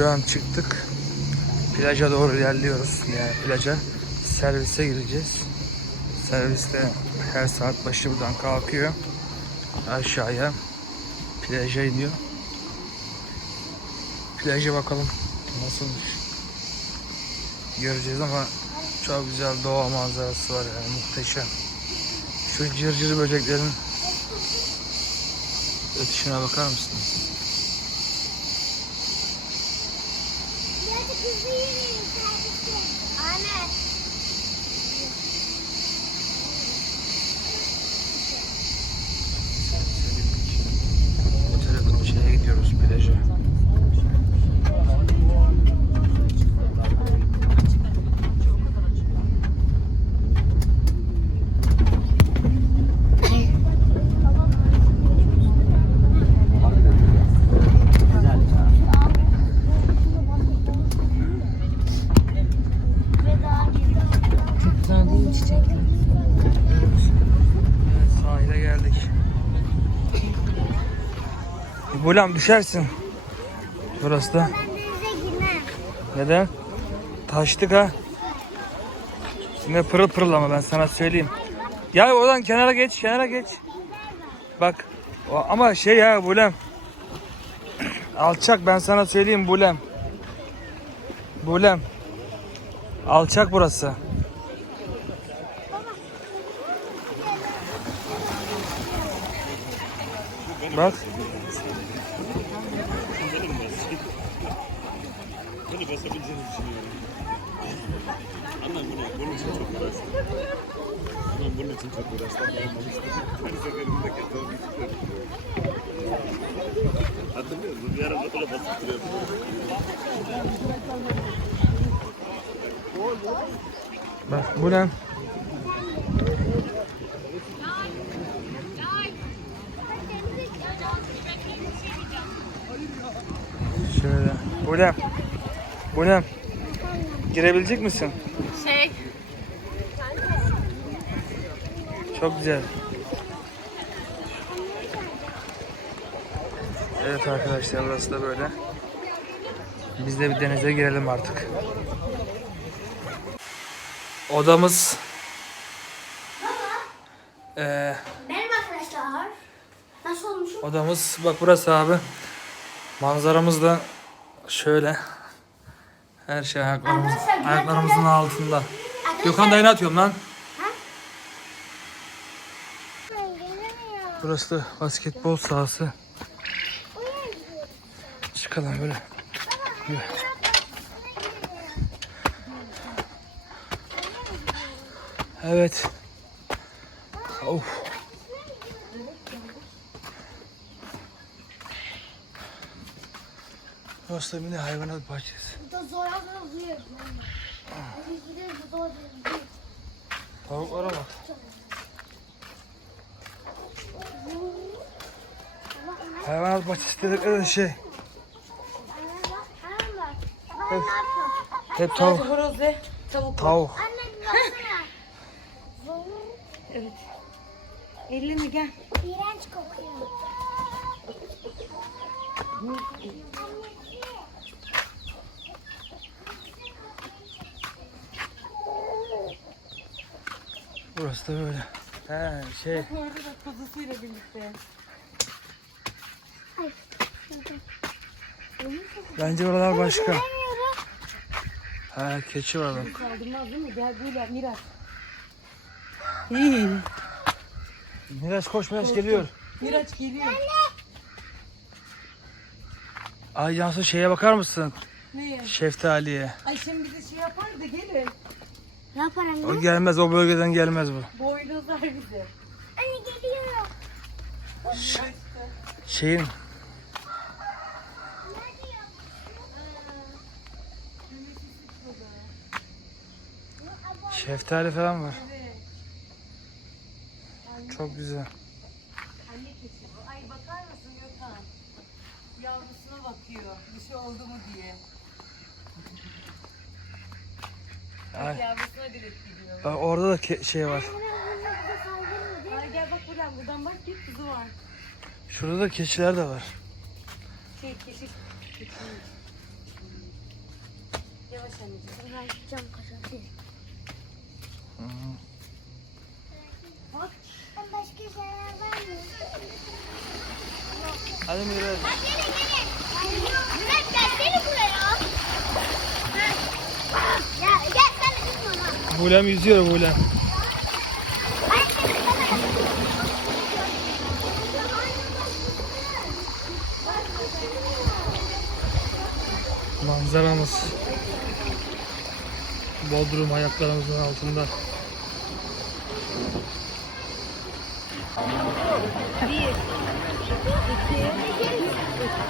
Şu an çıktık. Plaja doğru ilerliyoruz. Yani plaja servise gireceğiz. Serviste her saat başı buradan kalkıyor. Aşağıya plaja iniyor. Plaja bakalım nasılmış. Göreceğiz ama çok güzel doğa manzarası var yani muhteşem. Şu cırcır böceklerin ötüşüne bakar mısınız? Ahmet. Otele şeye gidiyoruz plaja. Güzel değil mi çiçekler? Evet sahile geldik. Bulam düşersin. Burası da. Neden? Taştık ha. Şimdi pırıl pırıl ama ben sana söyleyeyim. Ya oradan kenara geç, kenara geç. Bak. Ama şey ya Bulem. Alçak ben sana söyleyeyim Bulem. Bulem. Alçak burası. Bak. Bunu basabileceğini düşünüyorum. Annem bunu, bunun için çok uğraştı. Annem bunun için çok uğraştı. ama olmamıştı. Her seferinde kötü olmuştu. Hatırlıyor musun? Bir ara böyle basıp duruyordu. Bak Bulem. Şöyle. Bulem. Bulem. Girebilecek misin? Şey, Çok güzel. Evet arkadaşlar burası da böyle. Biz de bir denize girelim artık. Odamız Ee, Merhaba arkadaşlar. Nasıl olmuşum? odamız bak burası abi. Manzaramız da şöyle. Her şey ayaklarımız, Arkadaşlar, ayaklarımızın tabii. altında. Gökhan dayını atıyorum lan. Burası da basketbol sahası. Çıkalım böyle. Böyle. Evet. Of. Burası da mini hayvanat bahçesi. Burada zor az oluyor. Biz gidiyoruz zor değil. Tavuklara bak. Hayvanat bahçesi dedikleri şey. Yapıyor? Hep tavuk. horoz ve tavuk. Tavuk. Evet. Elini gel. İğrenç kokuyor. Burası da böyle. He şey. Orada da kuzusuyla birlikte. Bence oralar başka. Ha keçi var bak. Kaldırmaz değil mi? Gel böyle Miraç. İyi. Miraç koş Miraç geliyor. Miraç geliyor. Ay Cansu şeye bakar mısın? Neye? Şeftaliye. Ay şimdi bize şey yapar da gelin. Ne yapar anne? O gelmez o bölgeden gelmez bu. Boynuzlar bize. Anne geliyor. Şeyin şeftali falan var. Çok güzel. bekliyor. Bir şey oldu mu diye. Ay. Direkt gidiyor. Orada da şey var. Ay gel bak buradan buradan bak git kuzu var. Şurada da keçiler de var. Şey keşif. keşif. Yavaş anneciğim. Ben cam kaçabilirim. Bak. Başka şeyler var mı? Hadi Miraç. Bulem yüzüyor Bulem. Manzaramız Bodrum ayaklarımızın altında. Bir, iki, üç.